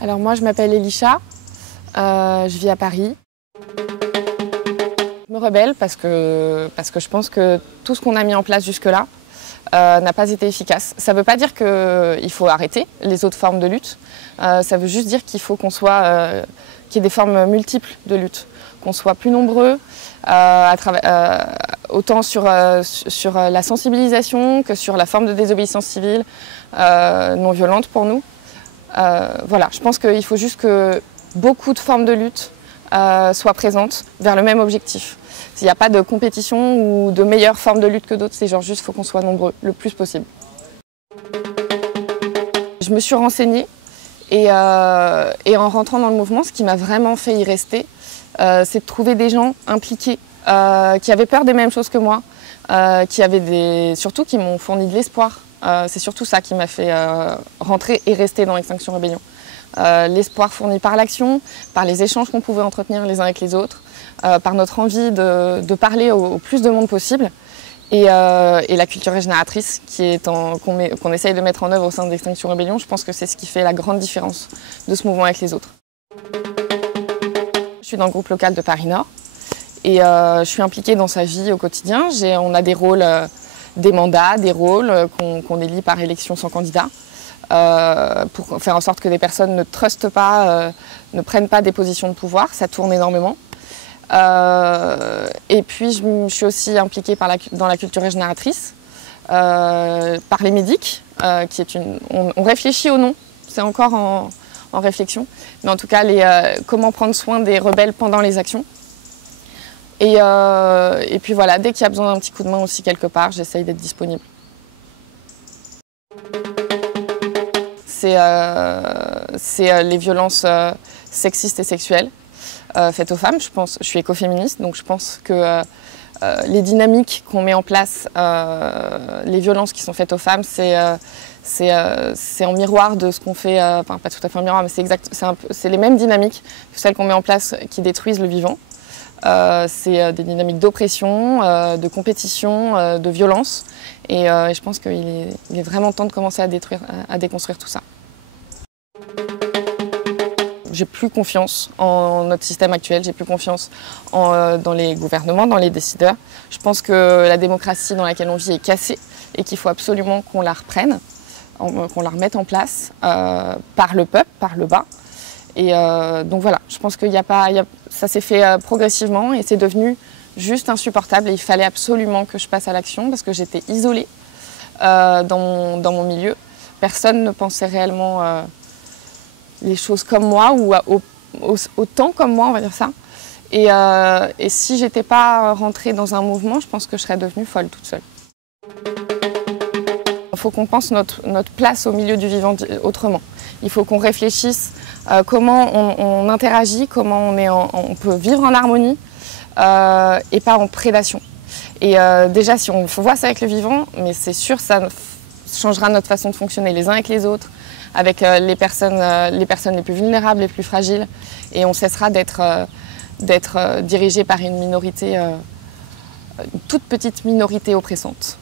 Alors moi, je m'appelle Elisha, je vis à Paris. Je me rebelle parce que je pense que tout ce qu'on a mis en place jusque-là n'a pas été efficace. Ça ne veut pas dire qu'il faut arrêter les autres formes de lutte, ça veut juste dire qu'il faut qu'il y ait des formes multiples de lutte, qu'on soit plus nombreux, autant sur la sensibilisation que sur la forme de désobéissance civile non violente pour nous. Voilà, je pense qu'il faut juste que beaucoup de formes de lutte soient présentes vers le même objectif. S'il n'y a pas de compétition ou de meilleures formes de lutte que d'autres, c'est genre juste qu'il faut qu'on soit nombreux, le plus possible. Je me suis renseignée et en rentrant dans le mouvement, ce qui m'a vraiment fait y rester, c'est de trouver des gens impliqués, qui avaient peur des mêmes choses que moi, surtout qui m'ont fourni de l'espoir. C'est surtout ça qui m'a fait rentrer et rester dans Extinction Rebellion. L'espoir fourni par l'action, par les échanges qu'on pouvait entretenir les uns avec les autres, par notre envie de parler au plus de monde possible et la culture régénératrice qu'on essaye de mettre en œuvre au sein d'Extinction Rebellion. Je pense que c'est ce qui fait la grande différence de ce mouvement avec les autres. Je suis dans le groupe local de Paris Nord et je suis impliquée dans sa vie au quotidien. On a des rôles, des mandats, des rôles qu'on élit par élection sans candidat. Pour faire en sorte que des personnes ne trustent pas, ne prennent pas des positions de pouvoir. Ça tourne énormément. Et puis je suis aussi impliquée dans la culture régénératrice, par les médics, on réfléchit au nom, c'est encore en réflexion, mais en tout cas comment prendre soin des rebelles pendant les actions. Et puis voilà, dès qu'il y a besoin d'un petit coup de main aussi quelque part, j'essaye d'être disponible. C'est les violences sexistes et sexuelles faites aux femmes. Je suis écoféministe, donc je pense que les dynamiques qu'on met en place, les violences qui sont faites aux femmes, c'est en miroir de ce qu'on fait, enfin pas tout à fait en miroir, mais c'est les mêmes dynamiques que celles qu'on met en place qui détruisent le vivant. C'est des dynamiques d'oppression, de compétition, de violence. Et je pense qu'il est vraiment temps de commencer à déconstruire tout ça. J'ai plus confiance en notre système actuel, j'ai plus confiance dans les gouvernements, dans les décideurs. Je pense que la démocratie dans laquelle on vit est cassée et qu'il faut absolument qu'on la reprenne, qu'on la remette en place par le peuple, par le bas. Et donc voilà, je pense que ça s'est fait progressivement et c'est devenu juste insupportable et il fallait absolument que je passe à l'action parce que j'étais isolée dans mon milieu. Personne ne pensait réellement les choses comme moi ou autant comme moi, on va dire ça. Et si j'étais pas rentrée dans un mouvement, je pense que je serais devenue folle toute seule. Il faut qu'on pense notre place au milieu du vivant autrement. Il faut qu'on réfléchisse comment on interagit, comment on peut vivre en harmonie et pas en prédation. Et déjà, si on voit ça avec le vivant, mais c'est sûr ça changera notre façon de fonctionner les uns avec les autres, avec les personnes les plus vulnérables, les plus fragiles, et on cessera d'être dirigé par une minorité, une toute petite minorité oppressante.